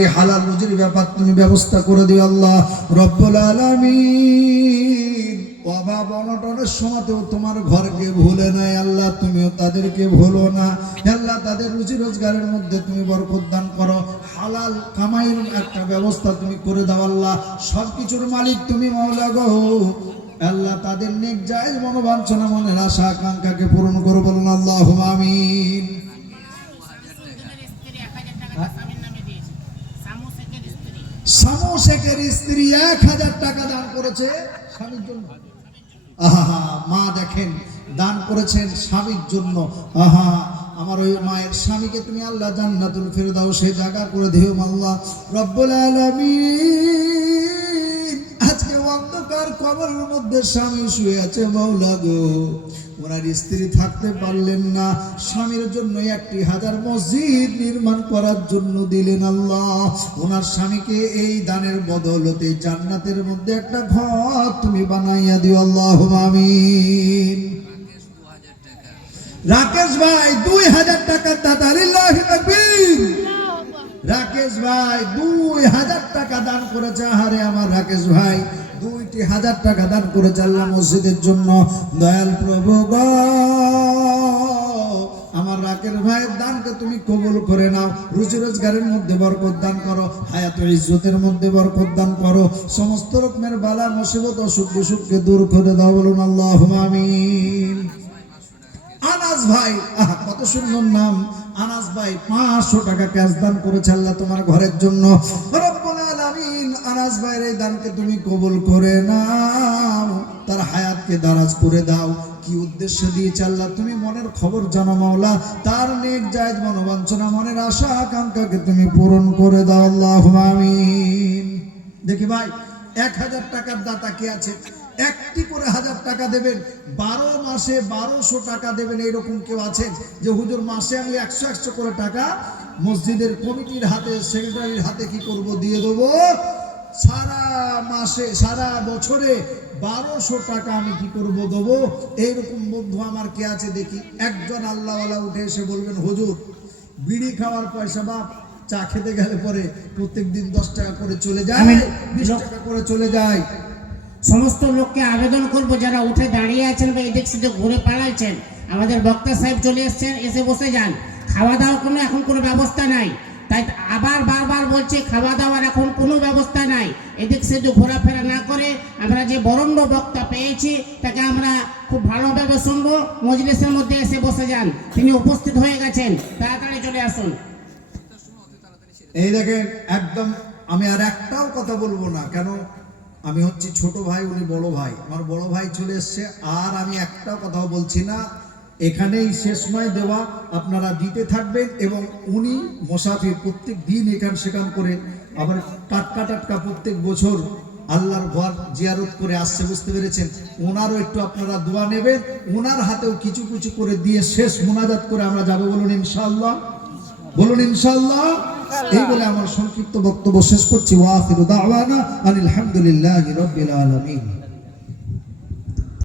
পাকি হালাল রুজির ব্যাপার তুমি ব্যবস্থা করে দিও আল্লাহ। রব্বুল আলামিন। অভাব অনটনের সময়তেও তোমার ঘরকে ভুলে নাই আল্লাহ, তুমিও তাদেরকে ভুলো না। আল্লাহ, তাদের রুজি রোজগারের মধ্যে তুমি বরকত দান করো। হালাল কামাইয়ের একটা ব্যবস্থা তুমি করে দাও আল্লাহ। সব কিছুর মালিক তুমি মৌলা গো। আল্লাহ, তাদের নেক যায় মনোবাঞ্ছনা মনের আশা, আকাঙ্ক্ষাকে পূরণ করো বলুন আল্লাহ আমিন স্ত্রী এক হাজার টাকা তার স্বামীর নামে দিয়েছে সামু শেখের স্ত্রী সামু শেখের স্ত্রী এক হাজার টাকা দান করেছে স্বামীর জন্য। আহা মা দেখেন, দান করেছেন স্বামীর জন্য। আহা, আমার ওই মায়ের স্বামীকে তুমি আল্লাহ জান্নাতুল ফেরদাও সে জায়গা করে দিও আল্লাহ রব্বুল আলামিন, আজকে অন্ধকার কবরের মধ্যে স্বামী শুয়ে আছে মৌলা গো। ওনার স্ত্রী থাকতে পারলেন না। স্বামীর জন্য একটি হাজার মসজিদ নির্মাণ করার জন্য দিলেন আল্লাহ। ওনার স্বামীকে এই দানের বদলতে জান্নাতের মধ্যে একটা ঘর তুমি বানাইয়া দিও আল্লাহ আমিন। রাকেশ ভাই, দুই হাজার তাকবীর। রাকেশ ভাই, দুই হাজার টাকা দান করেছে। আহারে আমার রাকেশ ভাই দুইটি হাজার টাকা দান করে আল্লাহ মসজিদের জন্য। দয়াল প্রভু গো, আমার রাকেশ ভাইয়ের দানকে তুমি কবুল করে নাও। রুজি রোজগারের মধ্যে বরকত দান করো, হায়াত ইজ্জতের মধ্যে বরকত দান করো। সমস্ত রকমের বালা, মুসিবত, অসুখ বিসুখকে দূর করে দাও বলুন আল্লাহ আমিন। আনাস ভাই, আহা, কত সুন্দর নাম। আনাস ভাই, পাঁচশো টাকা ক্যাশ দান করেছে আল্লাহ তোমার ঘরের জন্য। ভাইয়ের এই দানকে তুমি কবুল করে নাও, তার হায়াতকে দারাজ করে দাও। কি উদ্দেশ্য দিয়েছে আল্লাহ? তুমি মনের খবর জানো মাওলা, তার নেক জায়দ মনোবাঞ্ছনা, মনের আশা, আকাঙ্ক্ষাকে তুমি পূরণ করে দাও। আল্লাহ আমিন। দেখি ভাই, এক হাজার টাকার দাতা কে আছে? একটি করে হাজার টাকা দেবেন, বারো মাসে বারোশো টাকা দেবেন, এইরকম কেউ আছেন? যে হুজুর, মাসে আমি একশো একশো করে টাকা মসজিদের কমিটির হাতে, সেক্রেটারির হাতে কি করব? দিয়ে দেবো? সারা মাসে সারা বছরে বারোশো টাকা আমি কি করব দেবো? এইরকম বন্ধু আমার কে আছে দেখি? একজন আল্লাহওয়ালা উঠে এসে বলবেন হুজুর বিড়ি খাওয়ার পয়সা বাপ চা খেতে গেলে পরে প্রত্যেক দিন দশ টাকা করে চলে যায় বিশ টাকা করে চলে যায়। সমস্ত লোককে আবেদন করব যারা উঠে দাঁড়িয়ে আছেন বা এদিক সেদিক ঘুরে পালাচ্ছেন। আমাদের বক্তা সাহেব চলে এসেছেন এসে বসে যান। খাওয়া দাওয়ার কোনো এখন কোনো ব্যবস্থা নাই। তাই আবার বারবার বলছে খাওয়া দাওয়ার এখন কোনো ব্যবস্থা নাই। এদিক সেদিক ঘোরাফেরা না করে আমরা যে বরণ্য বক্তা পেয়েছি, তাকে আমরা খুব ভালোভাবে শুনব। মজলিসের মধ্যে এসে বসে যান। তিনি উপস্থিত হয়ে গেছেন। তাড়াতাড়ি চলে আসুন। এই দেখেন, একদম আমি আর একটাও কথা বলব না, কেন? আমি হচ্ছি ছোট ভাই, উনি বড় ভাই। আমার বড় ভাই চলে এসছে, আর আমি একটাও কথাও বলছি না। এখানেই শেষময় দেওয়া। আপনারা দিতে থাকবেন এবং উনি মোসাফির প্রত্যেক দিন এখান সেখান করে আবার টাটকা টাটকা প্রত্যেক বছর আল্লাহর ঘর জিয়ারত করে আসছে, বুঝতে পেরেছেন? ওনারও একটু আপনারা দোয়া নেবেন। ওনার হাতেও কিছু কিছু করে দিয়ে শেষ মোনাজাত করে আমরা যাব বলুন ইনশাআল্লাহ। বলুন ইনশাআল্লাহ। এই বলে আমার সংক্ষিপ্ত বক্তব্য শেষ করছি। ওয়াফিরু দাওয়ানা আনিল হামদুলিল্লাহি রাব্বিল আলামিন।